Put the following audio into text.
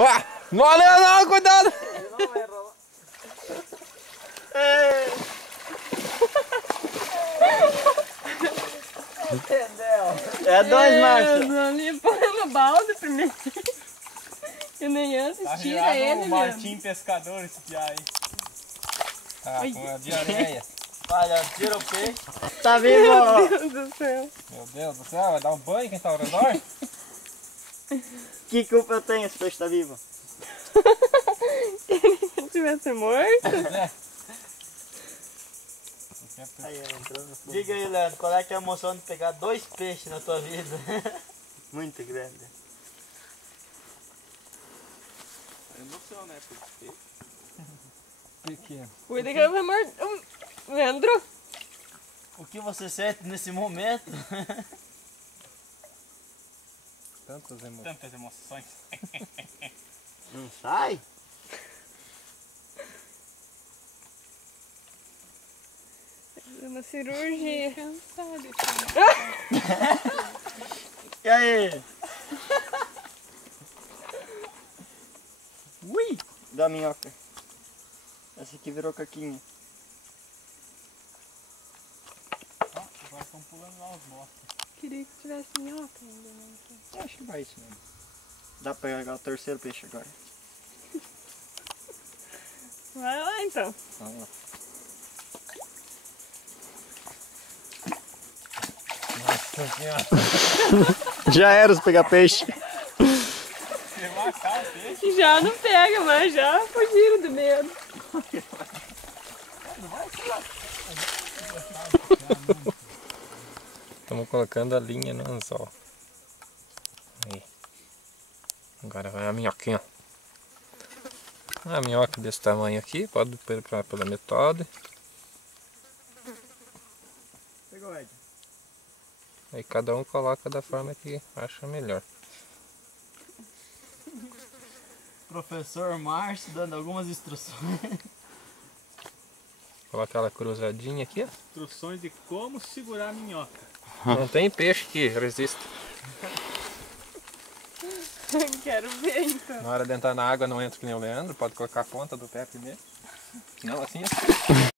Ué, não olha não, cuidado! Não erra. Entendeu? É dois, Márcio. Ali põe no balde primeiro. E nem antes Tá tira virado ele um mesmo. Martim pescador esse piá aí. Tá com a diarreia. Olha, tira o peixe. Tá vivo? Meu Deus do céu. Meu Deus do céu, vai dar um banho quem tá ao redor? Que culpa eu tenho esse peixe tá vivo? Se ele tivesse morto. Aí, diga aí, Leandro, qual é que é a emoção de pegar dois peixes na tua vida? Muito grande. É emoção, né? Peixe. Pequeno. Cuida que ele vai morder. Leandro. O que você sente nesse momento? Tantas emoções. Tantas emoções. Não sai? É uma cirurgia. E aí? Ui! Da minhoca. Essa aqui virou caquinha. Agora estão pulando lá os bostos. Queria que tivesse minhoca ainda. Né? Acho que vai isso mesmo. Dá pra pegar o terceiro peixe agora. Vai lá então. Vamos lá. Nossa senhora. Já era se pegar peixe. Você vai matar o peixe. Já não pega, mas já fugiram do medo. Estamos colocando a linha no anzol. Aí. Agora vai a minhoquinha. A minhoca desse tamanho aqui, pode pegar pela metade. Pegou, Ed. Aí cada um coloca da forma que acha melhor. Professor Márcio dando algumas instruções. Coloca ela cruzadinha aqui, ó. Instruções de como segurar a minhoca. Não tem peixe que resista. Quero ver então. Na hora de entrar na água não entra que nem o Leandro, pode colocar a ponta do pé primeiro. Não, assim é.